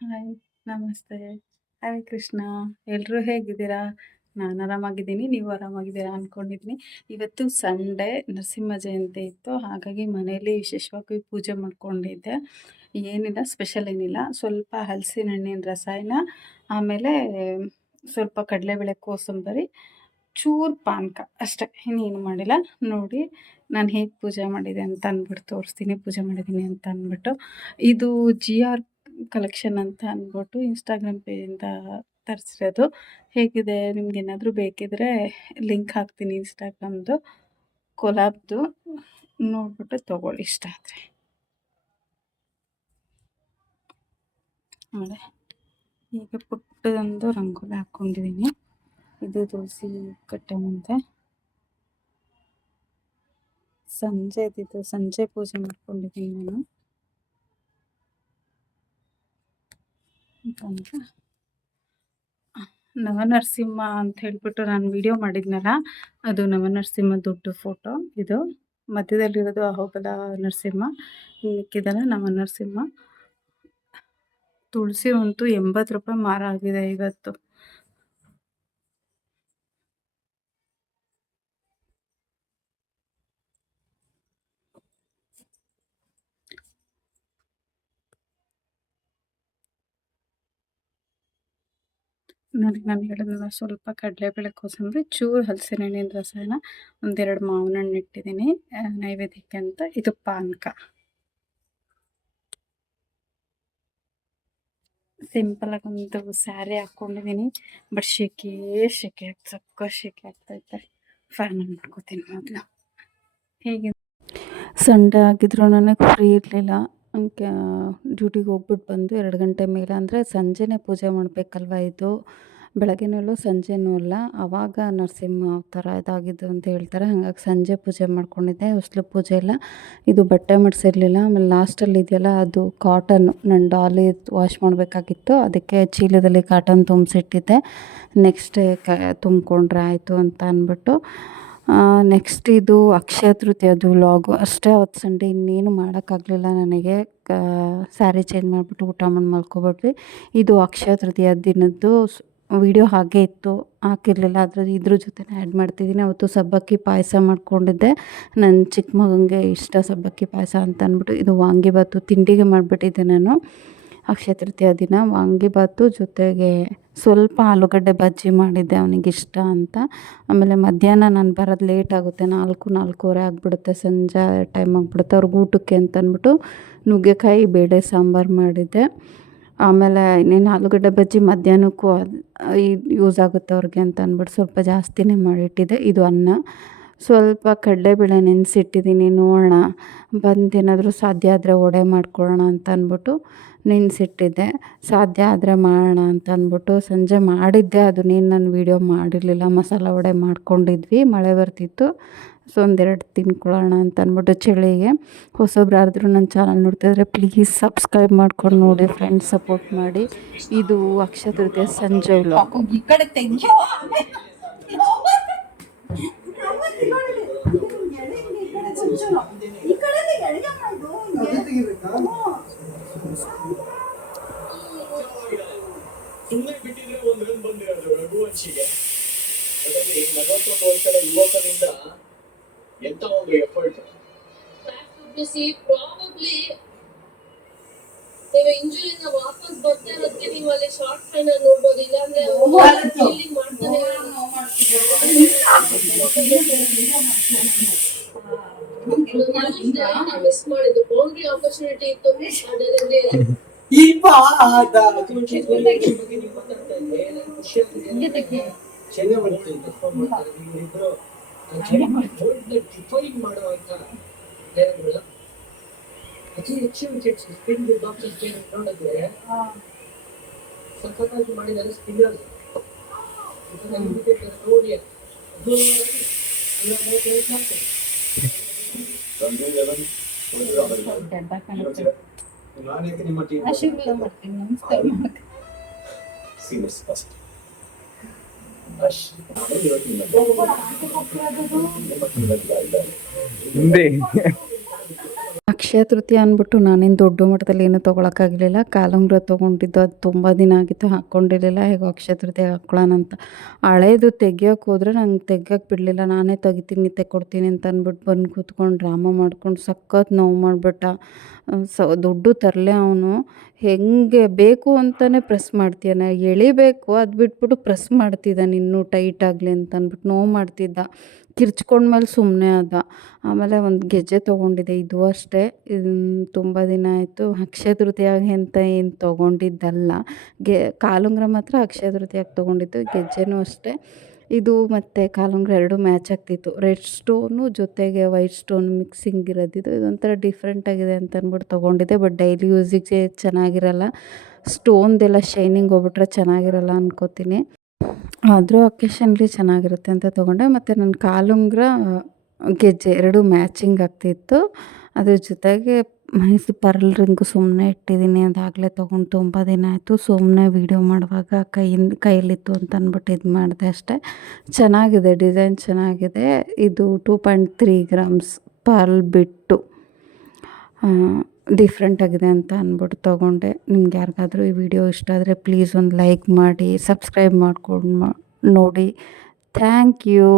Hi ನಮಸ್ತೆ. ಹರೇ ಕೃಷ್ಣ. ಎಲ್ಲರೂ ಹೇಗಿದ್ದೀರಾ? ನಾನು ಆರಾಮಾಗಿದ್ದೀನಿ, ನೀವು ಆರಾಮಾಗಿದ್ದೀರಾ ಅಂದ್ಕೊಂಡಿದ್ದೀನಿ ಇವತ್ತು ಸಂಡೇ ನರಸಿಂಹ ಜಯಂತಿ ಇತ್ತು, ಹಾಗಾಗಿ ಮನೆಯಲ್ಲಿ ವಿಶೇಷವಾಗಿ ಪೂಜೆ ಮಾಡ್ಕೊಂಡಿದ್ದೆ. ಏನಿಲ್ಲ ಸ್ಪೆಷಲ್ ಏನಿಲ್ಲ. ಸ್ವಲ್ಪ ಹಲಸಿನ ಹಣ್ಣಿನ ರಸಾಯನ, ಆಮೇಲೆ ಸ್ವಲ್ಪ ಕಡಲೆಬೇಳೆ ಕೋಸಂಬರಿ, ಚೂರು ಪಾನಕ. ಅಷ್ಟೇ, ಇನ್ನೇನು ಮಾಡಿಲ್ಲ. ನೋಡಿ, ನಾನು ಹೇಗೆ ಪೂಜೆ ಮಾಡಿದೆ ಅಂತ ಅಂದ್ಬಿಟ್ಟು ತೋರಿಸ್ತೀನಿ, ಪೂಜೆ ಮಾಡಿದ್ದೀನಿ ಅಂತ ಅಂದ್ಬಿಟ್ಟು. ಇದು ಜಿ ಆರ್ ಕಲೆಕ್ಷನ್ ಅಂತ ಅಂದ್ಬಿಟ್ಟು ಇನ್ಸ್ಟಾಗ್ರಾಮ್ ಪೇಜಿಂದ ತರಿಸಿರೋದು. ಹೇಗಿದೆ? ನಿಮ್ಗೇನಾದರೂ ಬೇಕಿದ್ರೆ ಲಿಂಕ್ ಹಾಕ್ತೀನಿ ಇನ್ಸ್ಟಾಗ್ರಾಮ್ದು ಕೊಲಾಬ್ದು ನೋಡ್ಬಿಟ್ಟು ತೊಗೊಳ್ಳಿ ಇಷ್ಟ ಆದರೆ. ಆಮೇಲೆ ಈಗ ಪುಟ್ಟದೊಂದು ರಂಗೋಲಿ ಹಾಕ್ಕೊಂಡಿದ್ದೀನಿ ಇದು ತುಳಸಿ ಕಟ್ಟೆ ಮುಂದೆ. ಸಂಜೆ ಇದ್ದಿದ್ದು ಸಂಜೆ ಪೂಜೆ ಮಾಡ್ಕೊಂಡಿದ್ದೀನಿ ನಾನು. ಅಂತಂದ್ರೆ ನವನರಸಿಂಹ ಅಂತ ಹೇಳಿಬಿಟ್ಟು ನಾನು ವಿಡಿಯೋ ಮಾಡಿದ್ನಲ್ಲ, ಅದು ನವನರಸಿಂಹ ದೊಡ್ಡ ಫೋಟೋ ಇದು ಮಧ್ಯದಲ್ಲಿರೋದು ಅಹೋಬಲ ನರಸಿಂಹ, ಮಿಕ್ಕಿದೆಲ್ಲ ನವನರಸಿಂಹ. ತುಳಸಿ ಅಂತೂ ಎಂಬತ್ತು ರೂಪಾಯಿ ಮಾರ ಆಗಿದೆ ಇವತ್ತು. ನೋಡಿ ನಾನು ಹೇಳಿದ್ನಲ್ಲ ಸ್ವಲ್ಪ ಕಡಲೆಬೇಳೆ ಕೋಸಂಬರಿ ಚೂರು ಹಲಸಿನ ಹಣ್ಣಿನ ರಸನ ಒಂದೆರಡು ಮಾವಿನ ಹಣ್ಣು ಇಟ್ಟಿದ್ದೀನಿ ನೈವೇದ್ಯಕ್ಕೆ ಅಂತ. ಇದು ಪಾನಕ. ಸಿಂಪಲ್ ಆಗಿ ಒಂದು ಸ್ಯಾರಿ ಹಾಕ್ಕೊಂಡಿದ್ದೀನಿ ಬಟ್ ಶೆಕೆ ಶೆಕೆ ಸಕ್ಕ ಶೆಕೆ ಆಗ್ತೈತೆ ಫ್ಯಾನ್ ಮಾಡ್ಕೋತೀನಿ ಮೊದಲು. ಹೇಗೆ? ಸಂಡೇ ಆಗಿದ್ರು ನನಗೆ ಫ್ರೀ ಇರಲಿಲ್ಲ. ಡ್ಯೂಟಿಗೆ ಹೋಗ್ಬಿಟ್ಟು ಬಂದು ಎರಡು ಗಂಟೆ ಮೇಲೆ ಅಂದರೆ ಸಂಜೆನೇ ಪೂಜೆ ಮಾಡಬೇಕಲ್ವ ಇದು? ಬೆಳಗ್ಗೆನೂ ಇಲ್ಲ, ಸಂಜೆನೂ ಅಲ್ಲ ಆವಾಗ ನರಸಿಂಹ ಥರ ಇದಾಗಿದ್ದು ಅಂತ ಹೇಳ್ತಾರೆ. ಹಾಗಾಗಿ ಸಂಜೆ ಪೂಜೆ ಮಾಡ್ಕೊಂಡಿದ್ದೆ. ಹೊಸ್ಲು ಪೂಜೆ ಎಲ್ಲ ಇದು ಬಟ್ಟೆ ಮಡಿಸಿರ್ಲಿಲ್ಲ. ಆಮೇಲೆ ಲಾಸ್ಟಲ್ಲಿ ಇದೆಯಲ್ಲ, ಅದು ಕಾಟನ್ನು ನನ್ನ ಡಾಲಿ ವಾಶ್ ಮಾಡಬೇಕಾಗಿತ್ತು. ಅದಕ್ಕೆ ಚೀಲದಲ್ಲಿ ಕಾಟನ್ ತುಂಬಿಸಿಟ್ಟಿದ್ದೆ. ನೆಕ್ಸ್ಟ್ ಡೇ ಕ ತುಂಬಿಕೊಂಡ್ರೆ ಆಯಿತು ಅಂತ ಅಂದ್ಬಿಟ್ಟು. ನೆಕ್ಸ್ಟ್ ಇದು ಅಕ್ಷಯ ತೃತೀಯದು ವ್ಲಾಗು ಅಷ್ಟೇ ಅವತ್ತು ಸಂಡೇ ಇನ್ನೇನು ಮಾಡೋಕ್ಕಾಗಲಿಲ್ಲ ನನಗೆ. ಸ್ಯಾರಿ ಚೇಂಜ್ ಮಾಡಿಬಿಟ್ಟು ಊಟ ಮಾಡಿ ಮಲ್ಕೊಬಿಟ್ವಿ. ಇದು ಅಕ್ಷಯ ತೃತೀಯ ದಿನದ್ದು ವಿಡಿಯೋ ಹಾಗೆ ಇತ್ತು. ಹಾಕಿರಲಿಲ್ಲ ಅದ್ರ ಇದ್ರ ಜೊತೆನೇ ಆ್ಯಡ್ ಮಾಡ್ತಿದ್ದೀನಿ. ಅವತ್ತು ಸಬ್ಬಕ್ಕಿ ಪಾಯಸ ಮಾಡ್ಕೊಂಡಿದ್ದೆ. ನನ್ನ ಚಿಕ್ಕ ಮಗನಿಗೆ ಇಷ್ಟ ಸಬ್ಬಕ್ಕಿ ಪಾಯಸ ಅಂತ ಅಂದ್ಬಿಟ್ಟು ಇದು ವಾಂಗಿಬಾತು ತಿಂಡಿಗೆ ಮಾಡಿಬಿಟ್ಟಿದ್ದೆ ನಾನು. ಅಕ್ಷಯ ತೃತೀಯ ದಿನ ವಾಂಗಿಬಾತು ಜೊತೆಗೆ ಸ್ವಲ್ಪ ಆಲೂಗಡ್ಡೆ ಬಜ್ಜಿ ಮಾಡಿದ್ದೆ ಅವನಿಗೆ ಇಷ್ಟ ಅಂತ. ಆಮೇಲೆ ಮಧ್ಯಾಹ್ನ ನಾನು ಬರೋದು ಲೇಟ್ ಆಗುತ್ತೆ, ನಾಲ್ಕು, ನಾಲ್ಕೂವರೆ ಆಗಿಬಿಡುತ್ತೆ, ಸಂಜೆ ಟೈಮ್ ಆಗಿಬಿಡುತ್ತೆ, ಅವ್ರಿಗೆ ಊಟಕ್ಕೆ ಅಂತ ಅಂದ್ಬಿಟ್ಟು ನುಗ್ಗೆಕಾಯಿ, ಬೇಳೆ ಸಾಂಬಾರು ಮಾಡಿದ್ದೆ. ಆಮೇಲೆ ಇನ್ನೇನು ಆಲೂಗಡ್ಡೆ ಬಜ್ಜಿ ಮಧ್ಯಾಹ್ನಕ್ಕೂ ಅದು ಯೂಸ್ ಆಗುತ್ತೆ ಅವ್ರಿಗೆ ಅಂತ ಅಂದ್ಬಿಟ್ಟು ಸ್ವಲ್ಪ ಜಾಸ್ತಿನೇ ಮಾಡಿಟ್ಟಿದ್ದೆ, ಇದು ಅನ್ನ. ಸ್ವಲ್ಪ ಕಡಲೆಬೇಳೆ ನೆನೆಸಿಟ್ಟಿದ್ದೀನಿ, ನೋಡೋಣ. ಬಂದು ಏನಾದರೂ ಸಾಧ್ಯ ಆದರೆ ವಡೆ ಮಾಡ್ಕೊಳ್ಳೋಣ ಅಂತ ಅಂದ್ಬಿಟ್ಟು ನೆನೆಸಿಟ್ಟಿದ್ದೆ. ಸಾಧ್ಯ ಆದರೆ ಮಾಡೋಣ ಅಂತ ಅಂದ್ಬಿಟ್ಟು ಸಂಜೆ ಮಾಡಿದ್ದೆ. ಅದನ್ನೇನು ನಾನು ವೀಡಿಯೋ ಮಾಡಿರಲಿಲ್ಲ. ಮಸಾಲ ವಡೆ ಮಾಡ್ಕೊಂಡಿದ್ವಿ. ಮಳೆ ಬರ್ತಿತ್ತು. ಸೊ ಒಂದೆರಡು ತಿನ್ಕೊಳ್ಳೋಣ ಅಂತ ಅಂದ್ಬಿಟ್ಟು ಚಳಿಗೆ. ಹೊಸೊಬ್ರು ಯಾರಾದರೂ ನನ್ನ ಚಾನಲ್ ನೋಡ್ತಿದ್ರೆ ಪ್ಲೀಸ್ ಸಬ್ಸ್ಕ್ರೈಬ್ ಮಾಡ್ಕೊಂಡು ನೋಡಿ ಫ್ರೆಂಡ್ಸ್ ಸಪೋರ್ಟ್ ಮಾಡಿ. ಇದು ಅಕ್ಷಯ ತೃತೀಯ ಸಂಜೆ ವ್ಲಾಗ್ ಈ ಕಡೆ ತೆಗ್ಯೋ ಈ ಕಡೆ ಎಳೆಯಮ್ಮ ಇದು ಸುಮ್ಮನೆ ಬಿಟ್ಟಿದ್ರೆ ಒಂದು ರನ್ ಬಂದಿರೋದು ರಘುವಂಶಿಗೆ ಅದರಲ್ಲಿ ನಲವತ್ತೊಂದು ವರ್ಷದ ಯುವಕನಿಂದ ಎಂತ ಒಂದು ಎಫರ್ಟ್ ನೀವು ಇಂಜುರಿಯಿಂದ ವಾಪಸ್ ಬರ್ತಾ ಇರೋದಕ್ಕೆ ನೀವು ಅಲ್ಲಿ ಶಾರ್ಟ್ ಫೈನಲ್ ನೋಡ್ಬೋದು ಇಲ್ಲಾಂದ್ರೆ ಮಾಡ್ತಾನೆ ಮಿಸ್ ಮಾಡಿದ್ದು ಬೌಂಡ್ರಿ ಆಪರ್ಚುನಿಟಿ ಇತ್ತು ಅದರಲ್ಲಿ ಇವರಿಬ್ರು ಡಿಫೈನ್ ಮಾಡುವಂತ ಪ್ಲೇಯರ್ಗಳು ಅತಿ ಹೆಚ್ಚು ವಿಕೆಟ್ಸ್ ಸ್ಪಿನ್ ಡಾಕ್ಟರ್ ನೋಡಿದ್ರೆ ಸಖತ್ತಾಗಿ ಮಾಡಿದ್ದಾರೆ ಸ್ಪಿನ್ನರ್. ವಿಕೆಟ್ ನೋಡಿ ಅದು ನಾನೇಕೆ ನಿಮ್ಮ ಟೀಮ್ ಆಶೀರ್ವಾದ ಮಾಡ್ತೀನಿ ನಮಸ್ಕಾರ ಮಾಡಕ್ಕೆ ಸೀರಿಯಸ್ ಫಸ್ಟ್ ಅಕ್ಷಯ ತೃತೀಯ ಅಂದ್ಬಿಟ್ಟು ನಾನೇನು ದೊಡ್ಡ ಮಟ್ಟದಲ್ಲಿ ಏನೂ ತೊಗೊಳಕ್ಕಾಗಲಿಲ್ಲ. ಕಾಲುಂಗ್ರ ತೊಗೊಂಡಿದ್ದು ಅದು ತುಂಬ ದಿನ ಆಗಿತ್ತು ಹಾಕ್ಕೊಂಡಿರಲಿಲ್ಲ ಹೇಗೋ ಅಕ್ಷಯ ತೃತೀಯ ಹಾಕ್ಕೊಳ್ಳೋಣ ಅಂತ. ಹಳೇದು ತೆಗಿಯೋಕೆ ಹೋದ್ರೆ ನಂಗೆ ತೆಗಿಯೋಕೆ ಬಿಡಲಿಲ್ಲ. ನಾನೇ ತೆಗಿತೀನಿ ತೆಕ್ಕೊಡ್ತೀನಿ ಅಂತ ಅಂದ್ಬಿಟ್ಟು ಬಂದು ಕೂತ್ಕೊಂಡು ಡ್ರಾಮಾ ಮಾಡ್ಕೊಂಡು ಸಖತ್ ನೋವು ಮಾಡಿಬಿಟ್ಟ. ಸ, ದುಡ್ಡು ತರಲೆ ಅವನು. ಹೆಂಗೆ ಬೇಕು ಅಂತಲೇ ಪ್ರೆಸ್ ಮಾಡ್ತೀಯಾನೆ ಎಳಿಬೇಕು, ಅದು ಬಿಟ್ಬಿಟ್ಟು ಪ್ರೆಸ್ ಮಾಡ್ತಿದ್ದಾನೆ ಇನ್ನೂ ಟೈಟ್ ಆಗಲಿ ಅಂತ ಅಂದ್ಬಿಟ್ಟು ನೋವು ಮಾಡ್ತಿದ್ದ. ಕಿರ್ಚ್ಕೊಂಡ್ಮೇಲೆ ಸುಮ್ಮನೆ ಆದ. ಆಮೇಲೆ ಒಂದು ಗೆಜ್ಜೆ ತೊಗೊಂಡಿದ್ದೆ, ಇದು ಅಷ್ಟೇ. ತುಂಬ ದಿನ ಆಯಿತು. ಅಕ್ಷಯ ತೃತೀಯಾಗಿ ಅಂತ ಏನು ತೊಗೊಂಡಿದ್ದಲ್ಲ. ಗೆ, ಕಾಲುಂಗ್ರ ಮಾತ್ರ ಅಕ್ಷಯ ತೃತೀಯಾಗಿ ತೊಗೊಂಡಿದ್ದು, ಗೆಜ್ಜೆನೂ ಅಷ್ಟೇ. ಇದು ಮತ್ತು ಕಾಲುಂಗ್ರ ಎರಡೂ ಮ್ಯಾಚ್ ಆಗ್ತಿತ್ತು. ರೆಡ್ ಸ್ಟೋನು ಜೊತೆಗೆ ವೈಟ್ ಸ್ಟೋನ್ ಮಿಕ್ಸಿಂಗ್ ಇರೋದಿದು ಇದೊಂಥರ ಡಿಫ್ರೆಂಟ್ ಆಗಿದೆ ಅಂತ ಅಂದ್ಬಿಟ್ಟು ತೊಗೊಂಡಿದ್ದೆ. ಬಟ್ ಡೈಲಿ ಯೂಸಿಗೆ ಚೆನ್ನಾಗಿರಲ್ಲ. ಸ್ಟೋನ್ದೆಲ್ಲ ಶೈನಿಂಗ್ ಹೋಗ್ಬಿಟ್ರೆ ಚೆನ್ನಾಗಿರಲ್ಲ ಅನ್ಕೋತೀನಿ. ಆದರೂ ಅಕೇಶನ್ಲಿ ಚೆನ್ನಾಗಿರುತ್ತೆ ಅಂತ ತೊಗೊಂಡೆ. ಮತ್ತು ನನ್ನ ಕಾಲುಂಗ್ರ ಗೆಜ್ಜೆ ಎರಡೂ ಮ್ಯಾಚಿಂಗ್ ಆಗ್ತಿತ್ತು. ಅದ್ರ ಜೊತೆಗೆ ಮೈಸೂರು ಪರ್ಲ್ ರಿಂಗು ಸುಮ್ಮನೆ ಇಟ್ಟಿದ್ದೀನಿ ಅದಾಗಲೇ ತೊಗೊಂಡು ತುಂಬ ದಿನ ಆಯಿತು. ಸುಮ್ಮನೆ ವೀಡಿಯೋ ಮಾಡುವಾಗ ಕೈಯಿಂದ ಕೈಯಲ್ಲಿತ್ತು ಅಂತ ಅಂದ್ಬಿಟ್ಟು ಇದು ಮಾಡಿದೆ ಅಷ್ಟೇ. ಚೆನ್ನಾಗಿದೆ, ಡಿಸೈನ್ ಚೆನ್ನಾಗಿದೆ. ಇದು two point three grams pearl ಬಿಟ್ಟು ಡಿಫ್ರೆಂಟ್ ಆಗಿದೆ ಅಂತ ಅಂದ್ಬಿಟ್ಟು ತೊಗೊಂಡೆ. ನಿಮ್ಗೆ ಯಾರಿಗಾದರೂ ಈ ವಿಡಿಯೋ ಇಷ್ಟ ಆದರೆ ಪ್ಲೀಸ್ ಒಂದು ಲೈಕ್ ಮಾಡಿ ಸಬ್ಸ್ಕ್ರೈಬ್ ಮಾಡ್ಕೊಂಡು ನೋಡಿ. Thank you